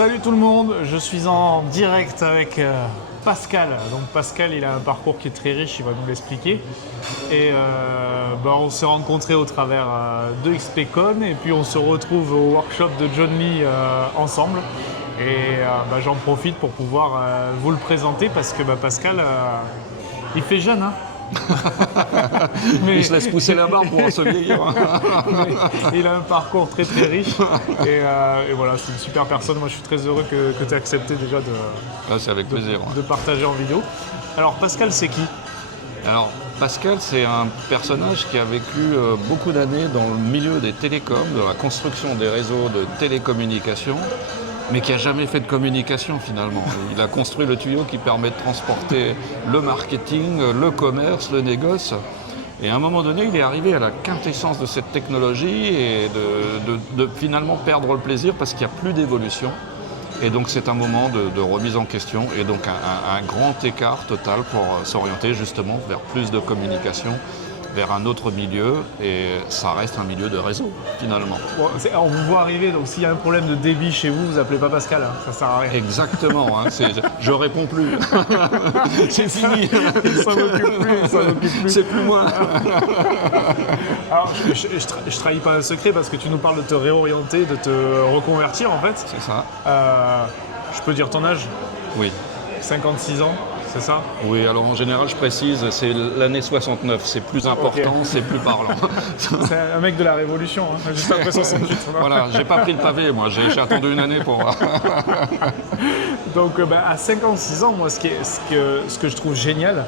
Salut tout le monde, je suis en direct avec Pascal. Donc Pascal, il a un parcours qui est très riche, il va nous l'expliquer. Et on s'est rencontrés au travers de XPCon et puis on se retrouve au workshop de John Lee ensemble. Et j'en profite pour pouvoir vous le présenter parce que Pascal, il fait jeune, hein. Il se laisse pousser la barbe pour se vieillir. Il a un parcours très très riche et voilà, c'est une super personne. Moi je suis très heureux que tu aies accepté déjà C'est avec plaisir. de partager en vidéo. Alors Pascal, c'est qui? Alors Pascal, c'est un personnage qui a vécu beaucoup d'années dans le milieu des télécoms, de la construction des réseaux de télécommunications, mais qui n'a jamais fait de communication finalement. Il a construit le tuyau qui permet de transporter le marketing, le commerce, le négoce. Et à un moment donné, il est arrivé à la quintessence de cette technologie et de finalement perdre le plaisir parce qu'il n'y a plus d'évolution. Et donc c'est un moment de remise en question et donc un grand écart total pour s'orienter justement vers plus de communication, vers un autre milieu, et ça reste un milieu de réseau finalement. Bon, on vous voit arriver, donc s'il y a un problème de débit chez vous, vous appelez pas Pascal, hein, ça sert à rien. Exactement, je réponds plus. C'est fini. Il s'en occupe plus. C'est plus moi. Alors je trahis pas un secret parce que tu nous parles de te réorienter, de te reconvertir en fait. C'est ça. Je peux dire ton âge? Oui. 56 ans, c'est ça? Oui, alors en général, je précise, c'est l'année 69, c'est plus important, c'est plus parlant. C'est un mec de la Révolution, hein, juste après 68. Voilà, j'ai pas pris le pavé, moi, j'ai attendu une année pour... Donc à 56 ans, moi, ce que je trouve génial,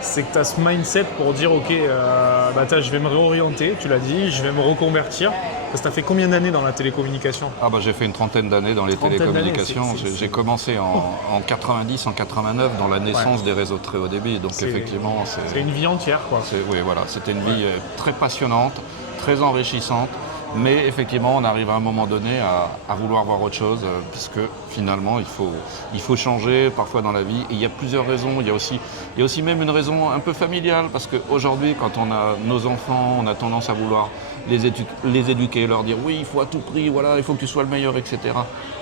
c'est que tu as ce mindset pour dire, ok, je vais me réorienter, tu l'as dit, je vais me reconvertir. Parce que tu as fait combien d'années dans la télécommunication? J'ai fait une trentaine d'années dans les télécommunications. J'ai commencé en 90, en 89, dans la naissance des réseaux de très haut débit. Donc effectivement, c'est une vie entière, quoi. Oui, voilà, c'était une vie très passionnante, très enrichissante. Mais effectivement, on arrive à un moment donné à vouloir voir autre chose, puisque finalement, il faut changer parfois dans la vie. Et il y a plusieurs raisons. Il y a aussi même une raison un peu familiale, parce qu'aujourd'hui, quand on a nos enfants, on a tendance à vouloir les éduquer, leur dire oui, il faut à tout prix, voilà, il faut que tu sois le meilleur, etc.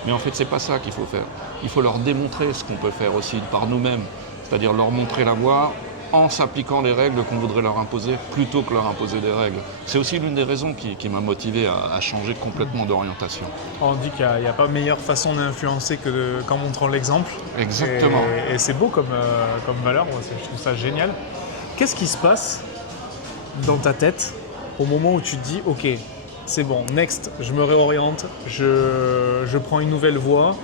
Mais en fait, c'est pas ça qu'il faut faire. Il faut leur démontrer ce qu'on peut faire aussi par nous-mêmes, c'est-à-dire leur montrer la voie en s'appliquant les règles qu'on voudrait leur imposer, plutôt que leur imposer des règles. C'est aussi l'une des raisons qui m'a motivé à changer complètement d'orientation. On dit qu'il n'y a pas meilleure façon d'influencer qu'en montrant l'exemple. Exactement. Et c'est beau comme valeur, moi, je trouve ça génial. Qu'est-ce qui se passe dans ta tête au moment où tu te dis, ok, c'est bon, next, je me réoriente, je prends une nouvelle voie.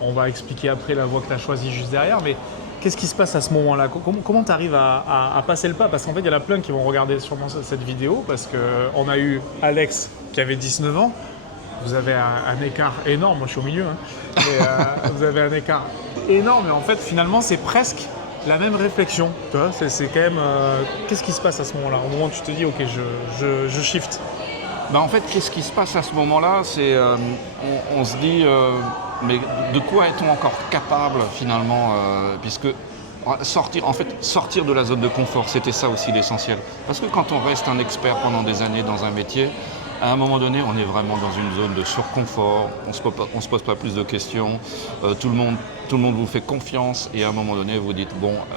On va expliquer après la voie que tu as choisie juste derrière, mais qu'est-ce qui se passe à ce moment-là? Comment tu arrives à passer le pas? Parce qu'en fait, il y en a plein qui vont regarder sûrement cette vidéo, parce qu'on a eu Alex qui avait 19 ans. Vous avez un écart énorme, moi je suis au milieu, hein. Mais, vous avez un écart énorme, et en fait, finalement, c'est presque la même réflexion. Tu vois, c'est quand même... qu'est-ce qui se passe à ce moment-là? Au moment où tu te dis, ok, je shift. En fait, qu'est-ce qui se passe à ce moment-là? C'est on se dit, mais de quoi est-on encore capable finalement, puisque sortir de la zone de confort, c'était ça aussi l'essentiel. Parce que quand on reste un expert pendant des années dans un métier, à un moment donné, on est vraiment dans une zone de surconfort, on se pose pas plus de questions, tout le monde vous fait confiance, et à un moment donné, vous dites,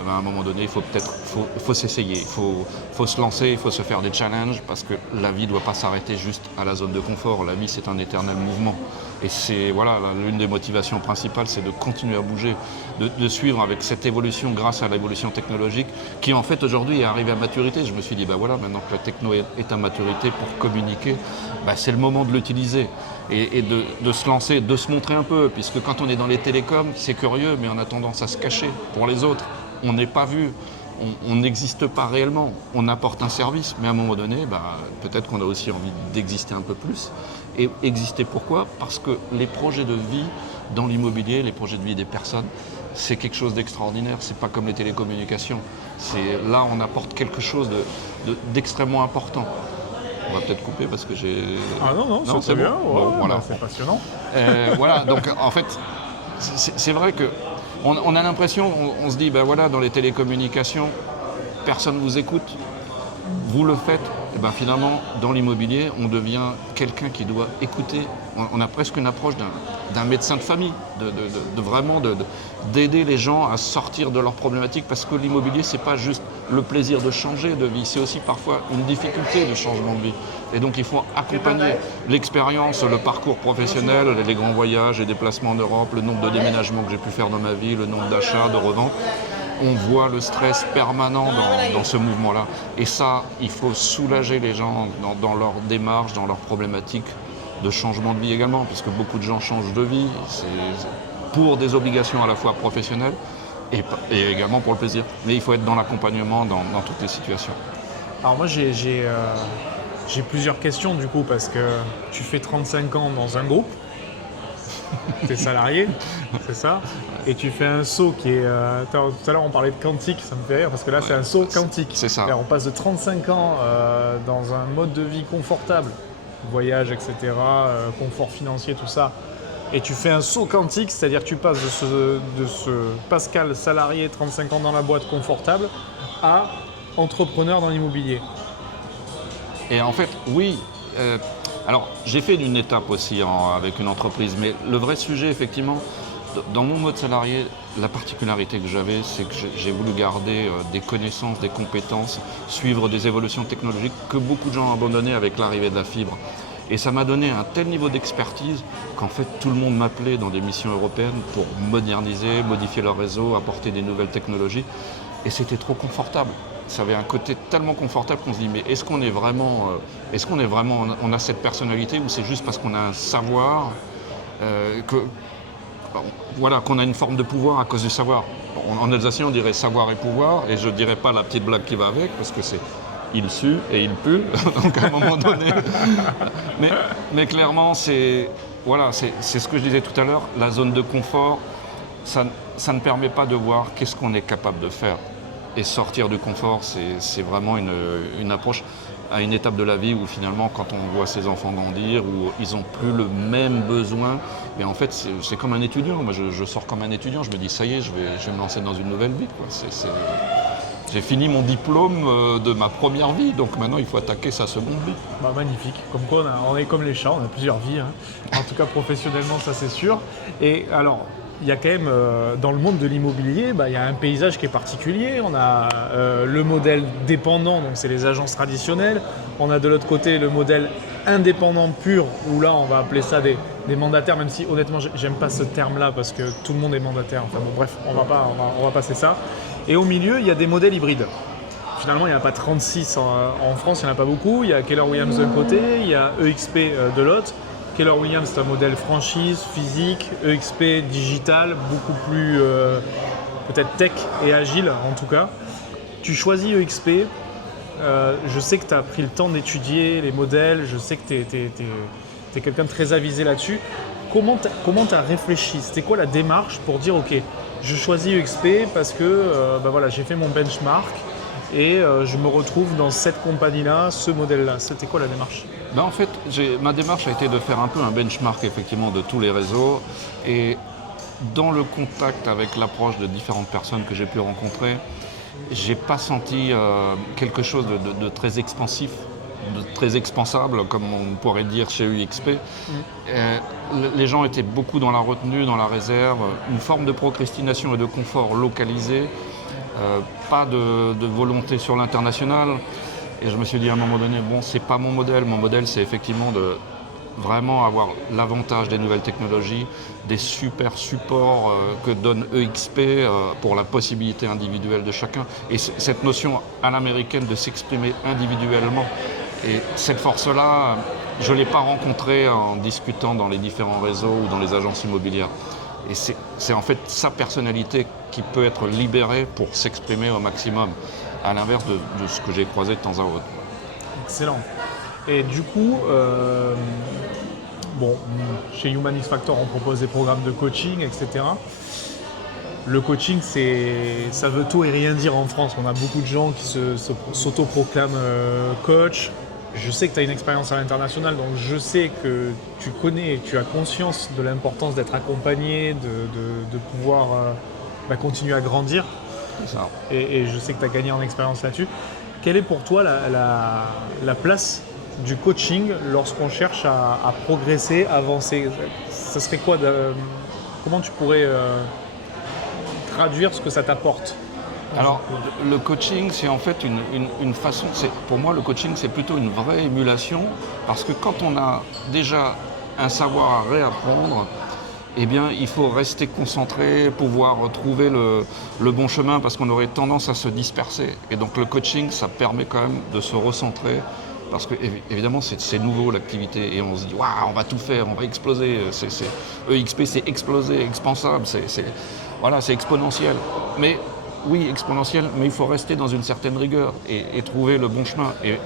à un moment donné, il faut s'essayer, il faut se lancer, il faut se faire des challenges, parce que la vie ne doit pas s'arrêter juste à la zone de confort. La vie, c'est un éternel mouvement. Et c'est, l'une des motivations principales, c'est de continuer à bouger, de suivre avec cette évolution grâce à l'évolution technologique, qui en fait aujourd'hui est arrivée à maturité. Je me suis dit, maintenant que la techno est à maturité pour communiquer, c'est le moment de l'utiliser et de se lancer, de se montrer un peu, puisque quand on est dans les télécoms, c'est curieux, mais on a tendance à se cacher pour les autres. On n'est pas vu, on n'existe pas réellement. On apporte un service, mais à un moment donné, peut-être qu'on a aussi envie d'exister un peu plus. Et exister pourquoi? Parce que les projets de vie dans l'immobilier, les projets de vie des personnes, c'est quelque chose d'extraordinaire. C'est pas comme les télécommunications. Là, on apporte quelque chose d'extrêmement important. On va peut-être couper parce que j'ai... Ah non, c'est bien, voilà. C'est passionnant. Donc en fait, c'est vrai qu'on a l'impression, on se dit, dans les télécommunications, personne ne vous écoute, vous le faites, et finalement, dans l'immobilier, on devient quelqu'un qui doit écouter on a presque une approche d'un médecin de famille, d'aider les gens à sortir de leurs problématiques, parce que l'immobilier, c'est pas juste le plaisir de changer de vie, c'est aussi parfois une difficulté de changement de vie. Et donc il faut accompagner l'expérience, le parcours professionnel, les grands voyages, les déplacements en Europe, le nombre de déménagements que j'ai pu faire dans ma vie, le nombre d'achats, de reventes. On voit le stress permanent dans ce mouvement-là. Et ça, il faut soulager les gens dans leur démarche, dans leurs problématiques de changement de vie également, puisque beaucoup de gens changent de vie pour des obligations à la fois professionnelles et également pour le plaisir. Mais il faut être dans l'accompagnement dans toutes les situations. Alors moi, j'ai plusieurs questions du coup, parce que tu fais 35 ans dans un groupe, tu es salarié, c'est ça, et tu fais un saut qui est... tout à l'heure, on parlait de quantique, ça me fait rire, parce que là, c'est un saut quantique. C'est ça. On passe de 35 ans dans un mode de vie confortable, voyage, etc., confort financier, tout ça, et tu fais un saut quantique, c'est-à-dire que tu passes de ce Pascal salarié, 35 ans dans la boîte confortable, à entrepreneur dans l'immobilier. Et en fait, oui. Alors, j'ai fait une étape aussi avec une entreprise, mais le vrai sujet, effectivement, dans mon mode salarié, la particularité que j'avais, c'est que j'ai voulu garder des connaissances, des compétences, suivre des évolutions technologiques que beaucoup de gens ont abandonnées avec l'arrivée de la fibre. Et ça m'a donné un tel niveau d'expertise qu'en fait, tout le monde m'appelait dans des missions européennes pour moderniser, modifier leur réseau, apporter des nouvelles technologies. Et c'était trop confortable. Ça avait un côté tellement confortable qu'on se dit, mais est-ce qu'on est vraiment, on a cette personnalité, ou c'est juste parce qu'on a un savoir qu'on a une forme de pouvoir à cause du savoir. En alsacien, on dirait savoir et pouvoir, et je ne dirais pas la petite blague qui va avec, parce que c'est il sue et il pue, donc à un moment donné. Mais clairement, c'est ce que je disais tout à l'heure, la zone de confort, ça ne permet pas de voir qu'est-ce qu'on est capable de faire. Et sortir du confort, c'est vraiment une approche à une étape de la vie où finalement, quand on voit ses enfants grandir, où ils n'ont plus le même besoin, mais en fait, c'est comme un étudiant. Moi, je sors comme un étudiant, je me dis, ça y est, je vais me lancer dans une nouvelle vie, quoi. J'ai fini mon diplôme de ma première vie, donc maintenant, il faut attaquer sa seconde vie. Bah, magnifique. Comme quoi, on est comme les chats, on a plusieurs vies. Hein. En tout cas, professionnellement, ça c'est sûr. Et alors, il y a quand même, dans le monde de l'immobilier, il y a un paysage qui est particulier. On a le modèle dépendant, donc c'est les agences traditionnelles. On a de l'autre côté le modèle indépendant pur, où là, on va appeler ça des mandataires, même si honnêtement, j'aime pas ce terme-là, parce que tout le monde est mandataire. Enfin bon, bref, on va passer ça. Et au milieu, il y a des modèles hybrides. Finalement, il n'y en a pas 36 en France, il n'y en a pas beaucoup. Il y a Keller Williams d'un côté, il y a EXP de l'autre. Keller Williams, c'est un modèle franchise, physique, EXP digital, beaucoup plus peut-être tech et agile en tout cas. Tu choisis EXP, je sais que tu as pris le temps d'étudier les modèles, je sais que tu es quelqu'un de très avisé là-dessus. Comment tu as réfléchi? C'était quoi la démarche pour dire ok, je choisis EXP parce que j'ai fait mon benchmark et je me retrouve dans cette compagnie-là, ce modèle-là. C'était quoi la démarche? En fait, ma démarche a été de faire un peu un benchmark effectivement de tous les réseaux, et dans le contact avec l'approche de différentes personnes que j'ai pu rencontrer, j'ai pas senti quelque chose de très expansif, de très expansable, comme on pourrait dire chez UXP. Les gens étaient beaucoup dans la retenue, dans la réserve, une forme de procrastination et de confort localisé, pas de volonté sur l'international. Et je me suis dit à un moment donné, bon, c'est pas mon modèle. Mon modèle, c'est effectivement de vraiment avoir l'avantage des nouvelles technologies, des super supports que donne EXP pour la possibilité individuelle de chacun. Et cette notion à l'américaine de s'exprimer individuellement. Et cette force-là, je ne l'ai pas rencontrée en discutant dans les différents réseaux ou dans les agences immobilières. Et c'est en fait sa personnalité qui peut être libérée pour s'exprimer au maximum, à l'inverse de ce que j'ai croisé de temps à autre. Excellent. Et du coup, chez Human X Factor, on propose des programmes de coaching, etc. Le coaching, ça veut tout et rien dire en France. On a beaucoup de gens qui s'autoproclament coach. Je sais que tu as une expérience à l'international, donc je sais que tu connais, tu as conscience de l'importance d'être accompagné, de pouvoir continuer à grandir. C'est ça. Et je sais que tu as gagné en expérience là-dessus. Quelle est pour toi la place du coaching lorsqu'on cherche à progresser, avancer? Ça serait quoi comment tu pourrais traduire ce que ça t'apporte? Alors, le coaching, c'est en fait une façon, pour moi, le coaching, c'est plutôt une vraie émulation, parce que quand on a déjà un savoir à réapprendre, eh bien, il faut rester concentré, pouvoir trouver le bon chemin, parce qu'on aurait tendance à se disperser. Et donc, le coaching, ça permet quand même de se recentrer, parce que, évidemment, c'est nouveau l'activité, et on se dit, waouh, on va tout faire, on va exploser. EXP, c'est exploser, expansable, voilà, c'est exponentiel. Mais oui, exponentiel, mais il faut rester dans une certaine rigueur et trouver le bon chemin. Et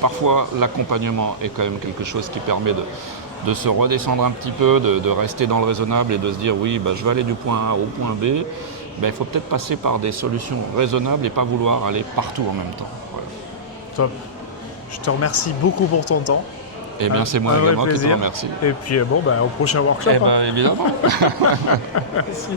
parfois, l'accompagnement est quand même quelque chose qui permet de se redescendre un petit peu, de rester dans le raisonnable et de se dire oui, je vais aller du point A au point B. Il faut peut-être passer par des solutions raisonnables et pas vouloir aller partout en même temps. Voilà. Top. Je te remercie beaucoup pour ton temps. Eh bien, c'est moi également qui te remercie. Et puis, au prochain workshop. Évidemment. Merci.